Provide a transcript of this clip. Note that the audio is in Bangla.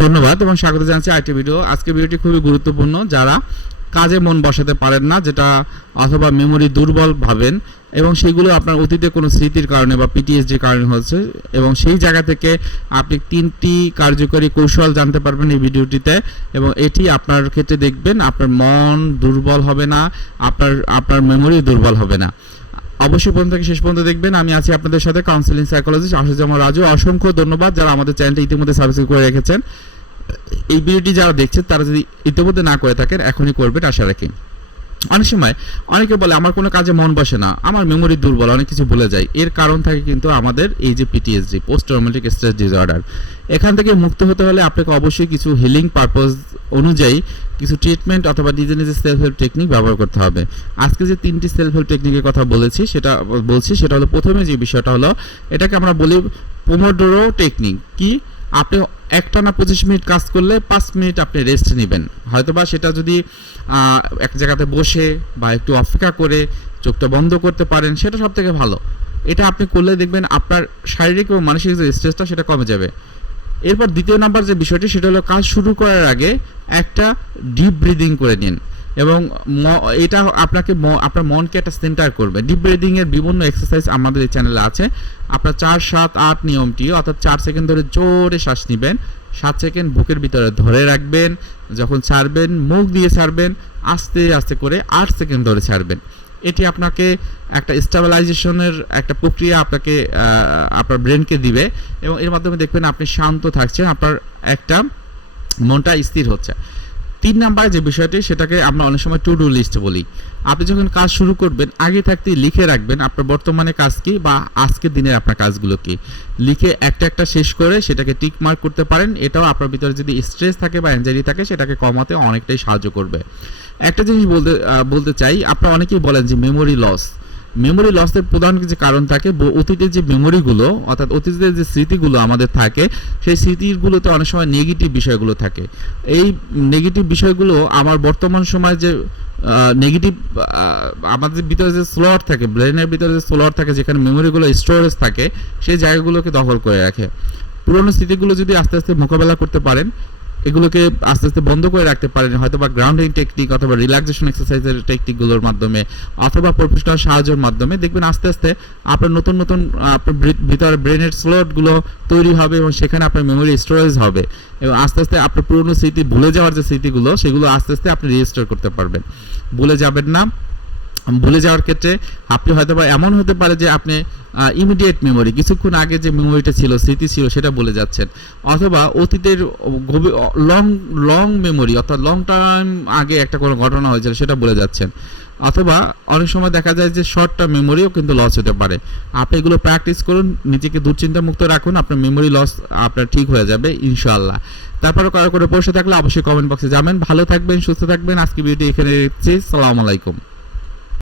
ধন্যবাদ এবং স্বাগত জানাচ্ছি আইটি ভিডিও। আজকে ভিডিওটি খুবই গুরুত্বপূর্ণ। যারা কাজে মন বসাতে পারেন না, যেটা অথবা মেমোরি দুর্বল ভাবেন এবং সেগুলো আপনার অতীতে কোনো স্মৃতির কারণে বা পিটিএসডির কারণে হচ্ছে এবং সেই জায়গা থেকে আপনি তিনটি কার্যকরী কৌশল জানতে পারবেন এই ভিডিওটিতে এবং এটি আপনার ক্ষেত্রে দেখবেন আপনার মন দুর্বল হবে না, আপনার আপনার মেমোরি দুর্বল হবে না। অবশ্যই প্রথম থেকে শেষ পর্যন্ত দেখবেন। আমি আছি আপনাদের সাথে কাউন্সিলিং সাইকোলজিস্ট আশুজামা রাজু। অসংখ্য ধন্যবাদ যারা আমাদের চ্যানেলটি ইতিমধ্যে সাবস্ক্রাইব করে রেখেছেন। এই ভিডিওটি যারা দেখছেন, তারা যদি ইতিমধ্যে না করে থাকেন, এখনই করবেন, আশা রাখি। অনেক সময় অনেকে বলে, আমার কোনো কাজে মন বসে না, আমার মেমোরি দুর্বল অনেক কিছু ভুলে যায়। এর কারণ থাকে কিন্তু আমাদের এই যে PTSD post traumatic stress disorder এখান থেকে মুক্ত হতে হলে আপনাকে অবশ্যই কিছু হিলিং পারপোজ অনুযায়ী কিছু ট্রিটমেন্ট অথবা নিজে নিজে সেলফ হেল্প টেকনিক ব্যবহার করতে হবে। আজকে যে তিনটি সেলফ হেল্প টেকনিকের কথা বলেছি, সেটা বলছি, সেটা হলো প্রথমে যে বিষয়টা হলো, এটাকে আমরা বলি পোমোডোরো টেকনিক কি? আপনি একটানা পঁচিশ মিনিট কাজ করলে পাঁচ মিনিট আপনি রেস্ট নেবেন। হয়তোবা সেটা যদি এক জায়গাতে বসে বা একটু অপেক্ষা করে চোখটা বন্ধ করতে পারেন, সেটা সব থেকে ভালো। এটা আপনি করলে দেখবেন আপনার শারীরিক এবং মানসিক যে স্ট্রেসটা সেটা কমে যাবে। এরপর দ্বিতীয় নাম্বার যে বিষয়টি, সেটা হলো কাজ শুরু করার আগে একটা ডিপ ব্রিদিং করে নিন। এবং এটা আপনাকে আপনার মনকে একটা সেন্টার করবে। ডিপ ব্রিদিং এর বিভিন্ন এক্সারসাইজ আমাদের এই চ্যানেলে আছে। আপনার চার, সাত, আট নিয়মটি, অর্থাৎ চার সেকেন্ড ধরে জোরে শ্বাস নেবেন। সাত সেকেন্ড বুকের ভিতরে ধরে রাখবেন। যখন ছাড়বেন, মুখ দিয়ে ছাড়বেন, আস্তে আস্তে করে আট সেকেন্ড ধরে ছাড়বেন। এটি আপনাকে একটা স্টেবিলাইজেশনের একটা প্রক্রিয়া আপনাকে আপনার ব্রেনকে দিবে এবং এর মাধ্যমে দেখবেন আপনি শান্ত থাকছেন, আপনার একটা মনটা স্থির হচ্ছে। তিন নাম্বার যে বিষয়টি, সেটাকে আমরা অনেক সময় টু ডু লিস্ট বলি। আপনি যখন কাজ শুরু করবেন, আগে থাকতে লিখে রাখবেন আপনার বর্তমানে কাজ কি বা আজকের দিনের আপনার কাজগুলো কি। লিখে একটা একটা শেষ করে সেটাকে টিক মার্ক করতে পারেন। এটাও আপনার ভিতরে যদি স্ট্রেস থাকে বা অ্যাংজাইটি থাকে, সেটাকে কমাতে অনেকটাই সাহায্য করবে। একটা জিনিস বলতে বলতে চাই, আপনারা অনেকেই বলেন যে মেমোরি লস মেমোরি লসের প্রধান যে কারণ থাকে অতীতের যে মেমোরিগুলো অর্থাৎ অতীতের যে স্মৃতিগুলো আমাদের থাকে, সেই স্মৃতিগুলোতে অনেক সময় নেগেটিভ বিষয়গুলো থাকে। এই নেগেটিভ বিষয়গুলো আমার বর্তমান সময় যে নেগেটিভ আমাদের ভিতরে যে স্লট থাকে ব্রেনের ভিতরে যে স্লট থাকে, যেখানে মেমোরিগুলো স্টোরেজ থাকে, সেই জায়গাগুলোকে দখল করে রাখে। পুরোনো স্মৃতিগুলো যদি আস্তে আস্তে মোকাবেলা করতে পারেন এগুলোকে আস্তে আস্তে বন্ধ করে রাখতে পারেন। হয়তো বা গ্রাউন্ডিং টেকনিক অথবা রিল্যাক্সেশন এক্সারসাইজের টেকনিকগুলোর মাধ্যমে অথবা প্রফেশনাল সাহায্যের মাধ্যমে দেখবেন আস্তে আস্তে আপনার নতুন নতুন আপনার ভিতরে ব্রেনের স্লটগুলো তৈরি হবে এবং সেখানে আপনার মেমোরি স্টোরেজ হবে। এবং আস্তে আস্তে আপনার পুরনো স্মৃতি ভুলে যাওয়ার যে স্মৃতিগুলো, সেগুলো আস্তে আস্তে আপনি রেজিস্টার করতে পারবেন। ভুলে যাবেন না। ভুলে যাওয়ার ক্ষেত্রে আপনি হয়তো বা এমন হতে পারে যে আপনি ইমিডিয়েট মেমোরি কিছুক্ষণ আগে যে মেমোরিটা ছিল, স্মৃতি ছিল, সেটা বলে যাচ্ছেন। অথবা অতীতের লং লং মেমোরি অর্থাৎ লং টাইম আগে একটা কোনো ঘটনা হয়েছিল, সেটা বলে যাচ্ছেন। অথবা অনেক সময় দেখা যায় যে শর্ট টার্ম মেমোরিও কিন্তু লস হতে পারে। আপনি এগুলো প্র্যাকটিস করুন, নিজেকে দুশ্চিন্তা মুক্ত রাখুন, আপনার মেমোরি লস আপনার ঠিক হয়ে যাবে, ইনশাআল্লাহ। তারপরে কারও করে বসে থাকলে অবশ্যই কমেন্ট বক্সে যাবেন ভালো থাকবেন, সুস্থ থাকবেন। আজকে ভিডিও এখানে রেখেছি সালাম আলাইকুম।